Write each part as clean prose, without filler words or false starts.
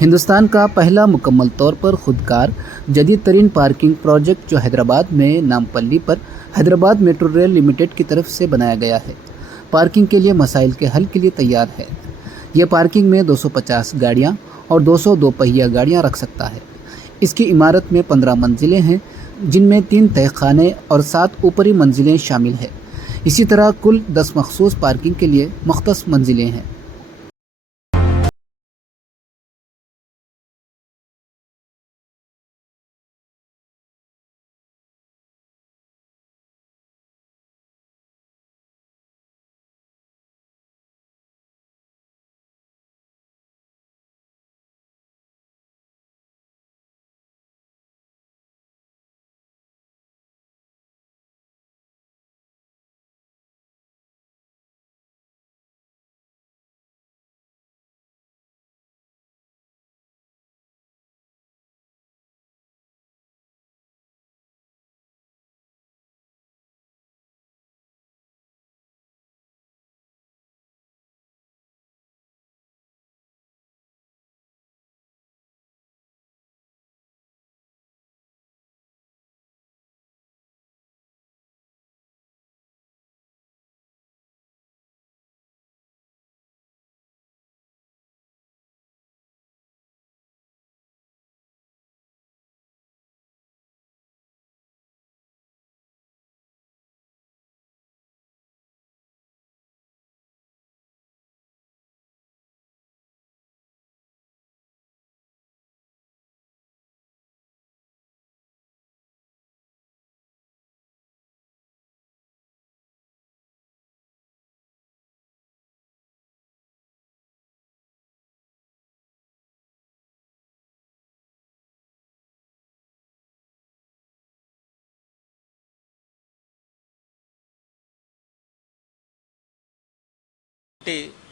हिंदुस्तान का पहला मुकम्मल तौर पर खुदकार जदीद तरीन पार्किंग प्रोजेक्ट जो हैदराबाद में नामपल्ली पर हैदराबाद मेट्रो रेल लिमिटेड की तरफ से बनाया गया है, पार्किंग के लिए मसाइल के हल के लिए तैयार है। यह पार्किंग में 250 गाड़ियां और 200 दोपहिया गाड़ियां रख सकता है। इसकी इमारत में 15 मंजिलें हैं, जिनमें 3 तहखाने और 7 ऊपरी मंजिलें शामिल हैं। इसी तरह कुल 10 मखसूस पार्किंग के लिए मुख्तस मंजिलें हैं।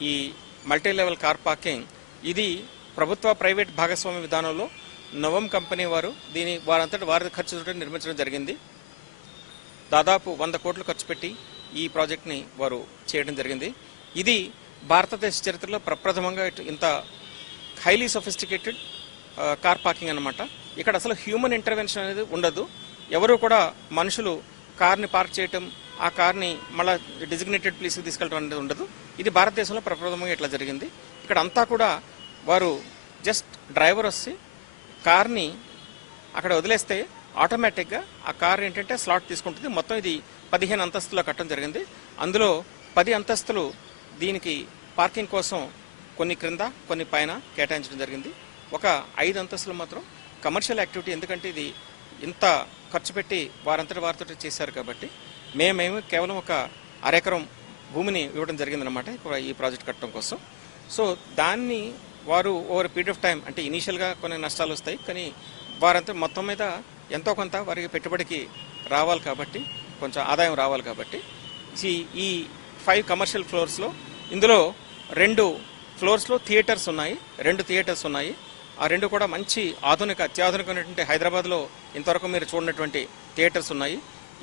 ఈ మల్టీ లెవెల్ కార్ పార్కింగ్ ఇది ప్రభుత్వ ప్రైవేట్ భాగస్వామ్య విధానంలో నవం కంపెనీ వారు వారంతటి వారి ఖర్చుతో నిర్మించడం జరిగింది. దాదాపు 100 కోట్లు ఖర్చు పెట్టి ఈ ప్రాజెక్ట్ని వారు చేయడం జరిగింది. ఇది భారతదేశ చరిత్రలో ప్రప్రథమంగా ఇంత హైలీ సొఫిస్టికేటెడ్ కార్ పార్కింగ్ అన్నమాట. ఇక్కడ అసలు హ్యూమన్ ఇంటర్వెన్షన్ అనేది ఉండదు. ఎవరు కూడా మనుషులు కార్ని పార్క్ చేయటం, ఆ కార్ని మళ్ళీ డిజిగ్నేటెడ్ ప్లేస్కి తీసుకెళ్ళడం అనేది ఉండదు. ఇది భారతదేశంలో ప్రప్రథమంగా ఇట్లా జరిగింది. ఇక్కడ అంతా కూడా వారు జస్ట్ డ్రైవర్ వచ్చి కార్ని అక్కడ వదిలేస్తే ఆటోమేటిక్గా ఆ కార్ ఏంటంటే స్లాట్ తీసుకుంటుంది. మొత్తం ఇది 15 అంతస్తులో కట్టడం జరిగింది. అందులో 10 అంతస్తులు దీనికి పార్కింగ్ కోసం కొన్ని క్రింద కొన్ని పైన కేటాయించడం జరిగింది. ఒక 5 అంతస్తులు మాత్రం కమర్షియల్ యాక్టివిటీ, ఎందుకంటే ఇది ఇంత ఖర్చు పెట్టి వారంతటి వారితో చేశారు కాబట్టి మేము కేవలం ఒక అరెకరం భూమిని ఇవ్వడం జరిగిందనమాట ఈ ప్రాజెక్ట్ కట్టడం కోసం. సో దాన్ని వారు ఓవర్ పీరియడ్ ఆఫ్ టైం, అంటే ఇనీషియల్గా కొన్ని నష్టాలు వస్తాయి, కానీ వారంతా మొత్తం మీద ఎంతో కొంత వారికి పెట్టుబడికి రావాలి కాబట్టి, కొంచెం ఆదాయం రావాలి కాబట్టి ఈ 5 కమర్షియల్ ఫ్లోర్స్లో ఇందులో 2 ఫ్లోర్స్లో థియేటర్స్ ఉన్నాయి. 2 థియేటర్స్ ఉన్నాయి. ఆ 2 కూడా మంచి అత్యాధునికమైనటువంటి హైదరాబాద్లో ఇంతవరకు మీరు చూడనటువంటి థియేటర్స్ ఉన్నాయి.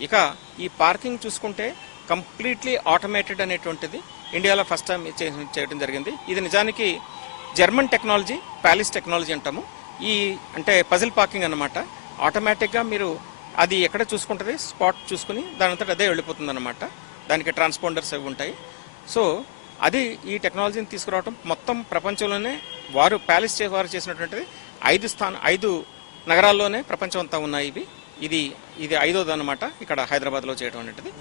ఇక ఈ పార్కింగ్ చూసుకుంటే కంప్లీట్లీ ఆటోమేటెడ్ అనేటువంటిది ఇండియాలో ఫస్ట్ టైం చేయడం జరిగింది. ఇది నిజానికి జర్మన్ టెక్నాలజీ, ప్యాలిస్ టెక్నాలజీ అంటాము. అంటే పజిల్ పార్కింగ్ అన్నమాట. ఆటోమేటిక్గా మీరు అది ఎక్కడ చూసుకుంటుంది, స్పాట్ చూసుకుని దానంతట అదే వెళ్ళిపోతుంది అనమాట. దానికి ట్రాన్స్పాండర్స్ అవి ఉంటాయి. సో అది ఈ టెక్నాలజీని తీసుకురావడం మొత్తం ప్రపంచంలోనే వారు ప్యాలిస్ వారు చేసినటువంటిది 5 నగరాల్లోనే ప్రపంచం అంతా ఉన్నాయి. ఇది 5వది అనమాట ఇక్కడ హైదరాబాద్లో చేయడం అనేది.